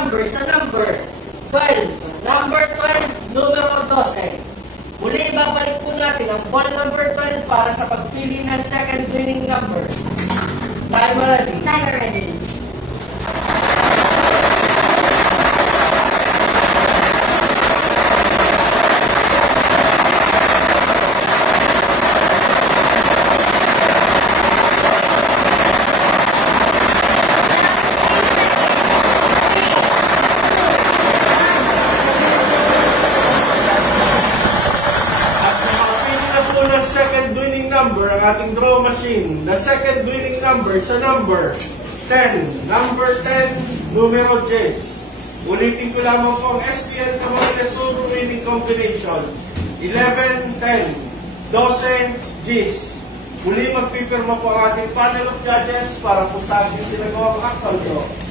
number sa number 12. Number 12, numero 12. Muli, ibabalik po natin ang ball number 12 para sa pagpili ng second winning number. Time ready? Time ready. Number ang ating draw machine. The second winning number sa number 10. Number 10, numero 10. Ulitin ko lamang po ang STL Camarines Sur winning combination. 11, 10, 12, 10. Muli magpipirma po ang ating panel of judges para po sa ating sila gawa ang actual draw.